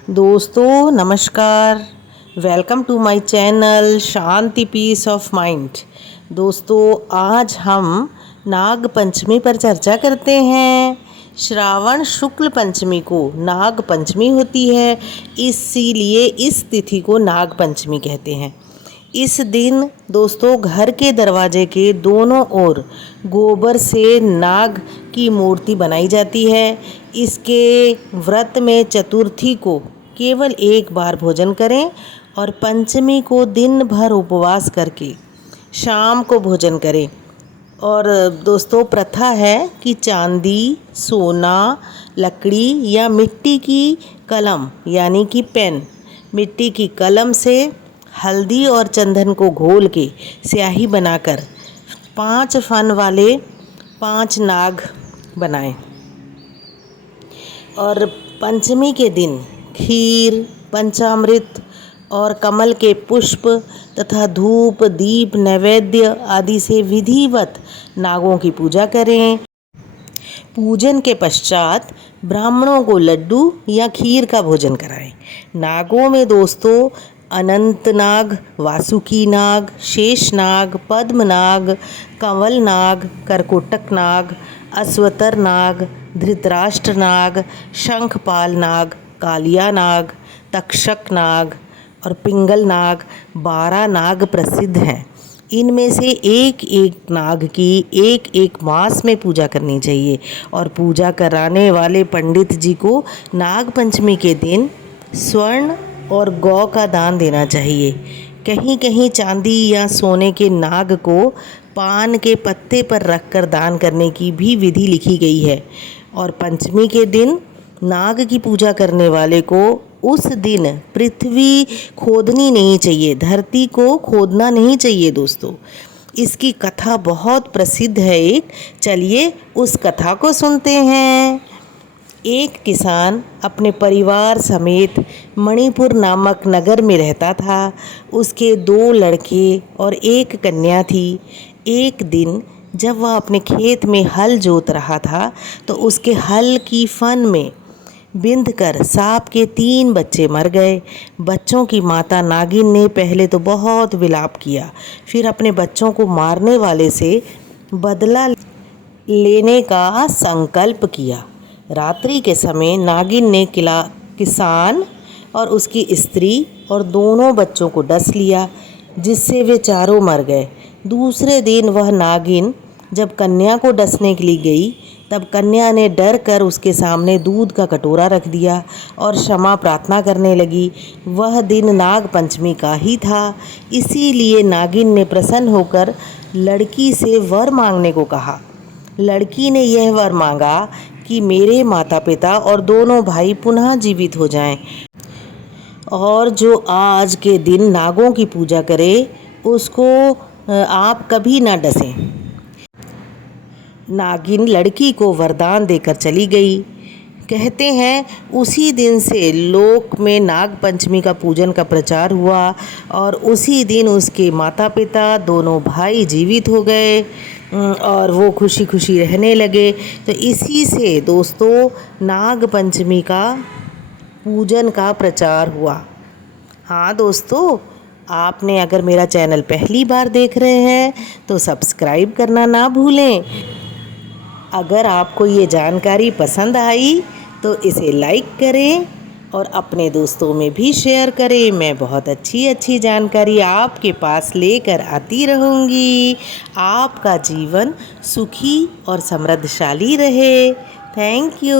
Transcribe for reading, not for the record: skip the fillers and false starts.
दोस्तों नमस्कार। Welcome to my channel Shanti peace of mind. दोस्तों आज हम नाग पंचमी पर चर्चा करते हैं। श्रावण शुक्ल पंचमी को नाग पंचमी होती है, इसीलिए इस तिथि को नाग पंचमी कहते हैं। इस दिन दोस्तों घर के दरवाजे के दोनों ओर गोबर से नाग की मूर्ति बनाई जाती है। इसके व्रत में चतुर्थी को केवल एक बार भोजन करें और पंचमी को दिन भर उपवास करके शाम को भोजन करें। और दोस्तों प्रथा है कि चांदी, सोना, लकड़ी या मिट्टी की कलम यानी कि पेन, मिट्टी की कलम से हल्दी और चंदन को घोल के स्याही बनाकर 5 फन वाले 5 नाग बनाएं। और पंचमी के दिन खीर, पंचामृत और कमल के पुष्प तथा धूप, दीप, नैवेद्य आदि से विधिवत नागों की पूजा करें। पूजन के पश्चात ब्राह्मणों को लड्डू या खीर का भोजन कराएं। नागों में दोस्तों अनंत नाग, वासुकी नाग, शेष नाग, पद्म नाग, कंवल नाग, करकोटक नाग, अश्वतर नाग, धृतराष्ट्र नाग, शंखपाल नाग, कालिया नाग, तक्षक नाग और पिंगल नाग 12 नाग प्रसिद्ध हैं। इनमें से एक एक नाग की एक एक मास में पूजा करनी चाहिए और पूजा कराने वाले पंडित जी को नाग पंचमी के दिन स्वर्ण और गौ का दान देना चाहिए। कहीं कहीं चांदी या सोने के नाग को पान के पत्ते पर रखकर दान करने की भी विधि लिखी गई है। और पंचमी के दिन नाग की पूजा करने वाले को उस दिन पृथ्वी खोदनी नहीं चाहिए, धरती को खोदना नहीं चाहिए। दोस्तों इसकी कथा बहुत प्रसिद्ध है। चलिए उस कथा को सुनते हैं। एक किसान अपने परिवार समेत मणिपुर नामक नगर में रहता था। उसके 2 लड़के और 1 कन्या थी। एक दिन जब वह अपने खेत में हल जोत रहा था तो उसके हल की फन में बिंधकर सांप के 3 बच्चे मर गए। बच्चों की माता नागिन ने पहले तो बहुत विलाप किया, फिर अपने बच्चों को मारने वाले से बदला लेने का संकल्प किया। रात्रि के समय नागिन ने किसान और उसकी स्त्री और दोनों बच्चों को डस लिया, जिससे वे चारों मर गए। दूसरे दिन वह नागिन जब कन्या को डसने के लिए गई तब कन्या ने डर कर उसके सामने दूध का कटोरा रख दिया और क्षमा प्रार्थना करने लगी। वह दिन नाग पंचमी का ही था, इसीलिए नागिन ने प्रसन्न होकर लड़की से वर मांगने को कहा। लड़की ने यह वर मांगा कि मेरे माता पिता और दोनों भाई पुनः जीवित हो जाएं और जो आज के दिन नागों की पूजा करे उसको आप कभी ना डसें। नागिन लड़की को वरदान देकर चली गई। कहते हैं उसी दिन से लोक में नाग पंचमी का पूजन का प्रचार हुआ और उसी दिन उसके माता पिता दोनों भाई जीवित हो गए और वो खुशी खुशी रहने लगे। तो इसी से दोस्तों नाग पंचमी का पूजन का प्रचार हुआ। हाँ दोस्तों, आपने अगर मेरा चैनल पहली बार देख रहे हैं तो सब्सक्राइब करना ना भूलें। अगर आपको ये जानकारी पसंद आई तो इसे लाइक करें और अपने दोस्तों में भी शेयर करें। मैं बहुत अच्छी जानकारी आपके पास लेकर आती रहूँगी। आपका जीवन सुखी और समृद्धशाली रहे। Thank you.